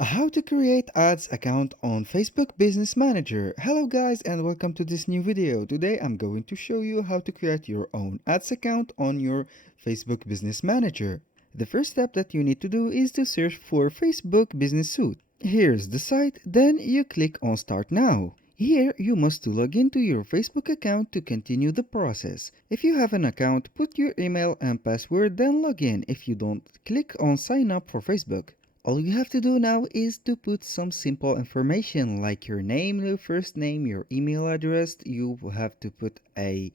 How to create ads account on Facebook Business Manager. Hello guys and welcome to this new video. Today I'm going to show you how to create your own ads account on your Facebook Business Manager. The first step that you need to do is to search for Facebook Business Suite. Here's the site, then you click on Start Now. Here you must log into your Facebook account to continue the process. If you have an account, put your email and password then log in. If you don't, click on Sign Up for Facebook. All you have to do now is to put some simple information like your name, your first name, your email address. You will have to put a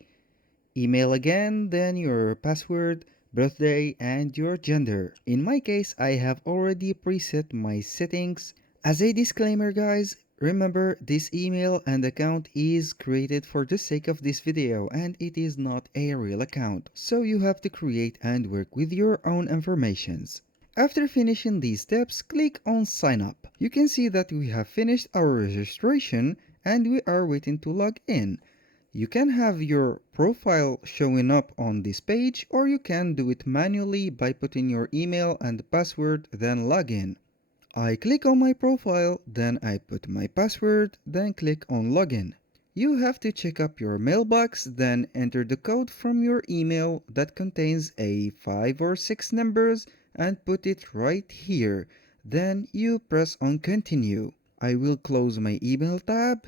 email again, then your password, birthday, and your gender. In my case, I have already preset my settings. As a disclaimer guys, remember this email and account is created for the sake of this video and it is not a real account. So you have to create and work with your own informations. After finishing these steps, click on Sign Up. You can see that we have finished our registration and we are waiting to log in. You can have your profile showing up on this page or you can do it manually by putting your email and password then log in. I click on my profile, then I put my password, then click on Login. You have to check up your mailbox, then enter the code from your email that contains a 5 or 6 numbers and put it right here. Then you press on Continue. I will close my email tab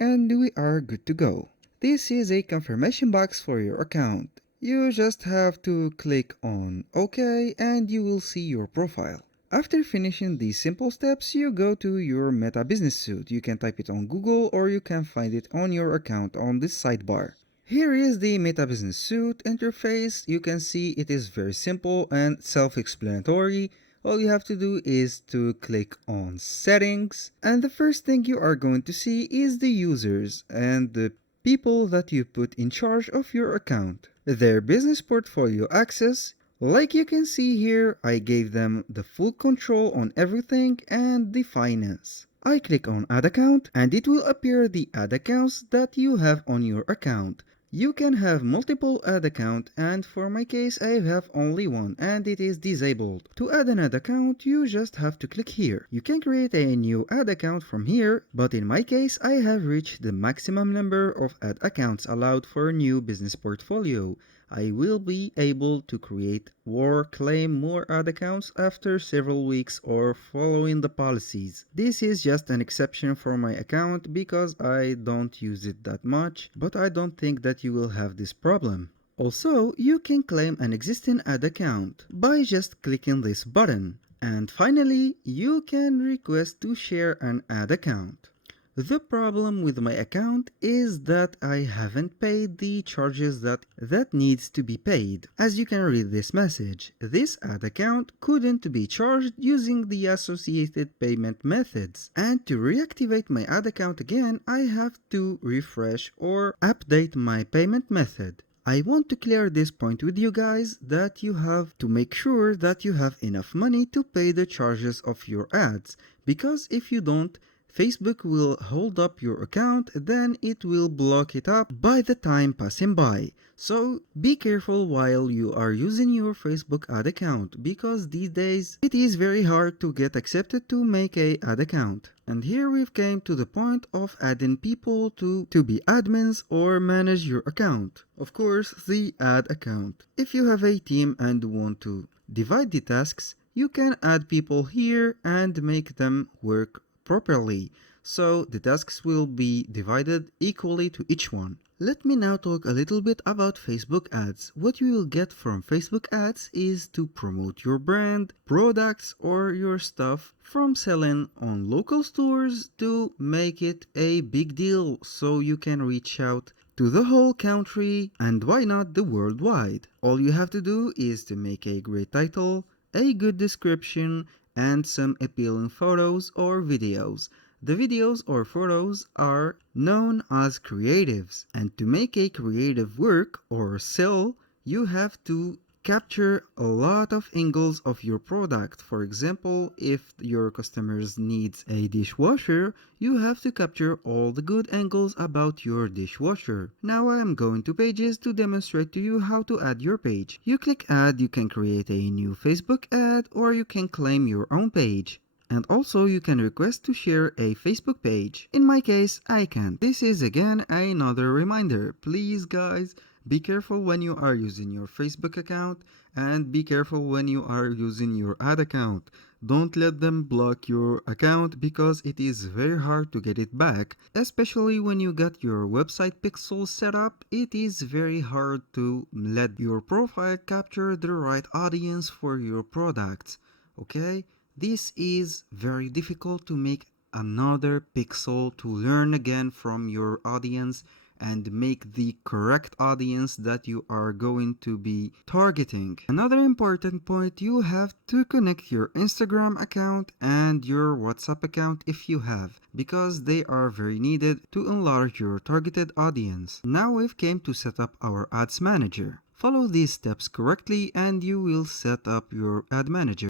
and we are good to go. This is a confirmation box for your account. You just have to click on OK and you will see your profile. After finishing these simple steps, you go to your Meta Business Suite. You can type it on Google or you can find it on your account on this sidebar. Here is the Meta Business Suite interface. You can see it is very simple and self-explanatory. All you have to do is to click on Settings, and the first thing you are going to see is the users and the people that you put in charge of your account. Their business portfolio access. Like you can see here, I gave them the full control on everything and the finance. I click on Add Account and it will appear the ad accounts that you have on your account. You can have multiple ad account and for my case I have only one and it is disabled. To add an ad account you just have to click here. You can create a new ad account from here, but in my case I have reached the maximum number of ad accounts allowed for a new business portfolio. I will be able to create or claim more ad accounts after several weeks or following the policies. This is just an exception for my account because I don't use it that much, but I don't think that you will have this problem. Also, you can claim an existing ad account by just clicking this button. And finally, you can request to share an ad account. The problem with my account is that I haven't paid the charges that needs to be paid. As you can read this message, this ad account couldn't be charged using the associated payment methods. And to reactivate my ad account again, I have to refresh or update my payment method. I want to clear this point with you guys that you have to make sure that you have enough money to pay the charges of your ads, because if you don't, Facebook will hold up your account, then it will block it up by the time passing by. So be careful while you are using your Facebook ad account, because these days it is very hard to get accepted to make a ad account. And here we've came to the point of adding people to be admins or manage your account. Of course, the ad account. If you have a team and want to divide the tasks, you can add people here and make them work properly, so the tasks will be divided equally to each one. Let me now talk a little bit about Facebook ads. What you will get from Facebook ads is to promote your brand, products, or your stuff, from selling on local stores to make it a big deal so you can reach out to the whole country and why not the worldwide. All you have to do is to make a great title, a good description, and some appealing photos or videos. The videos or photos are known as creatives, and to make a creative work or sell, you have to capture a lot of angles of your product. For example, if your customers needs a dishwasher, you have to capture all the good angles about your dishwasher. Now I am going to Pages to demonstrate to you how to add your page. You click Add, you can create a new Facebook ad or you can claim your own page. And also you can request to share a Facebook page. In my case, I can. This is again another reminder. Please guys, be careful when you are using your Facebook account and be careful when you are using your ad account. Don't let them block your account because it is very hard to get it back. Especially when you got your website pixels set up, it is very hard to let your profile capture the right audience for your products. Okay? This is very difficult to make another pixel to learn again from your audience and make the correct audience that you are going to be targeting. Another important point, you have to connect your Instagram account and your WhatsApp account if you have, because they are very needed to enlarge your targeted audience. Now we've came to set up our ads manager. Follow these steps correctly and you will set up your ad manager.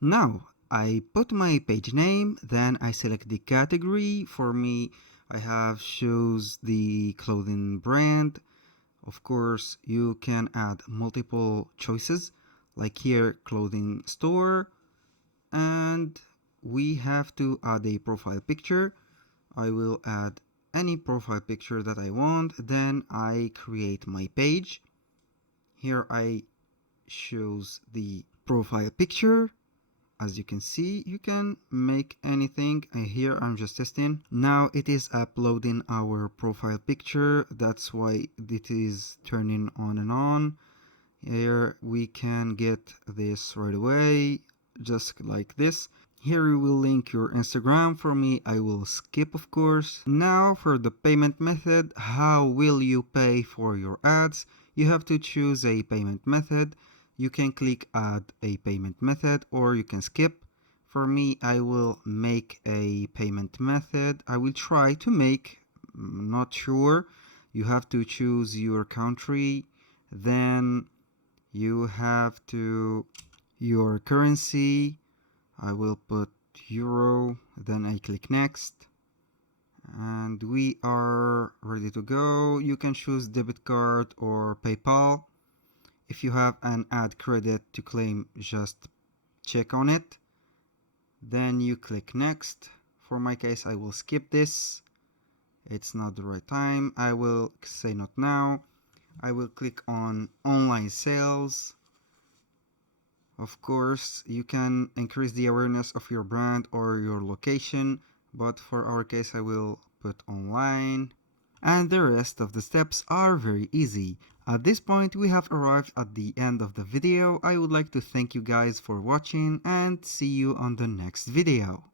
Now, I put my page name, then I select the category. For me, I have choose the clothing brand. Of course, you can add multiple choices, like here, clothing store. And we have to add a profile picture. I will add any profile picture that I want. Then I create my page. Here I choose the profile picture. As you can see, you can make anything. Here I'm just testing. Now it is uploading our profile picture. That's why it is turning on and on. Here we can get this right away, just like this. Here you will link your Instagram. For me, I will skip, of course. Now for the payment method, how will you pay for your ads? You have to choose a payment method. You can click add a payment method or you can skip. For me, I will make a payment method. I will try to make, not sure. You have to choose your country. Then you have to your currency. I will put euro, then I click next and we are ready to go. You can choose debit card or PayPal. If you have an ad credit to claim, just check on it, then you click next. For my case, I will skip this. It's not the right time. I will say not now. I will click on online sales. Of course, you can increase the awareness of your brand or your location, but for our case, I will put online. And the rest of the steps are very easy. At this point, we have arrived at the end of the video. I would like to thank you guys for watching and see you on the next video.